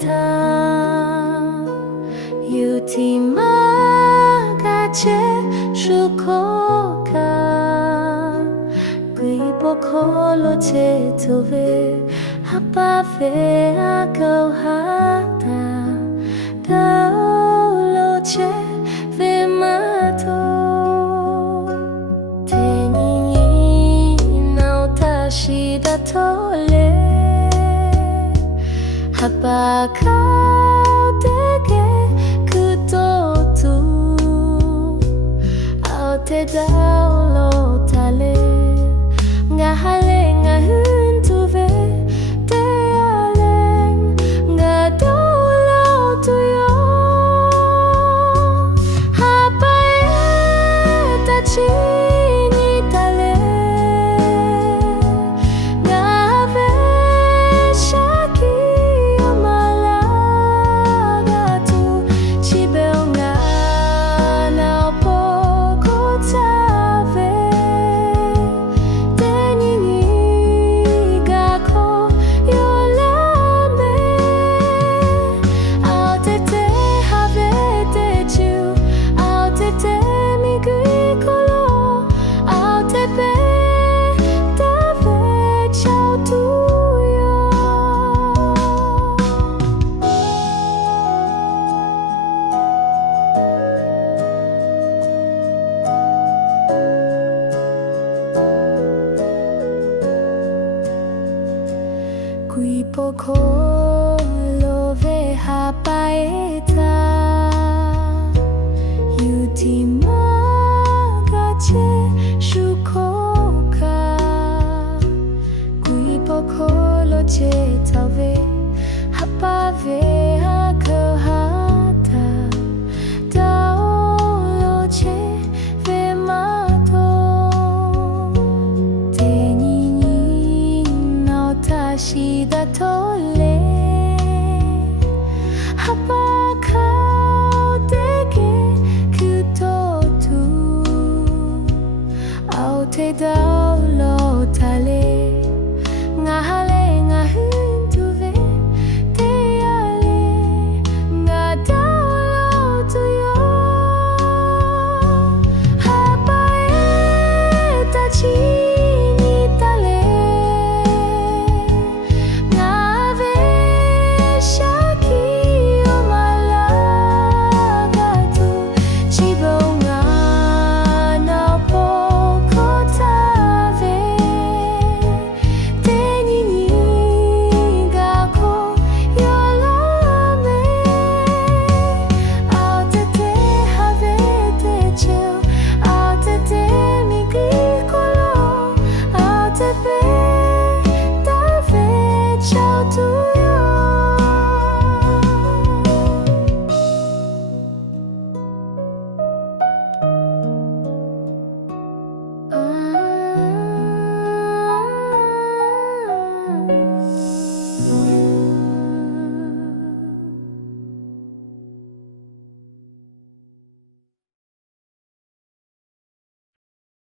เธออยู่ที่มากาเชสุโคคากุยปโคโลเชโตเวฮับปาเฟอาเกาฮาตาดาวโลเชเวมาโตเทนินาวตาชิดาโตเลฮับปาคาเตเกคุโตตุเอาเทดาวโลทะเลงาฮาเลงาฮึนตุเวเตอาเลงาโดโลตุโยฮาไปตาชินิตาเลงาเวชากิโยมาลากาตุชิเบลงานาโปโคทาเวเตนินิกาโคโยลาเมเอาเตเตฮาเวเตจูเอาเตเตมิกุยโคโลเอาเตเปตาเวชาวตุโยกุยโปโคโลเวฮาไปตาอยู่ที่มากาเชสุโคคากุยโปโคโลเชทาเวฮับปาเวอาเคฮาตาดาวโลเชเวมาโตเทนินินาวตาชิดาโตเลฮับปาคาเตเกคุโตตุเอาเทดา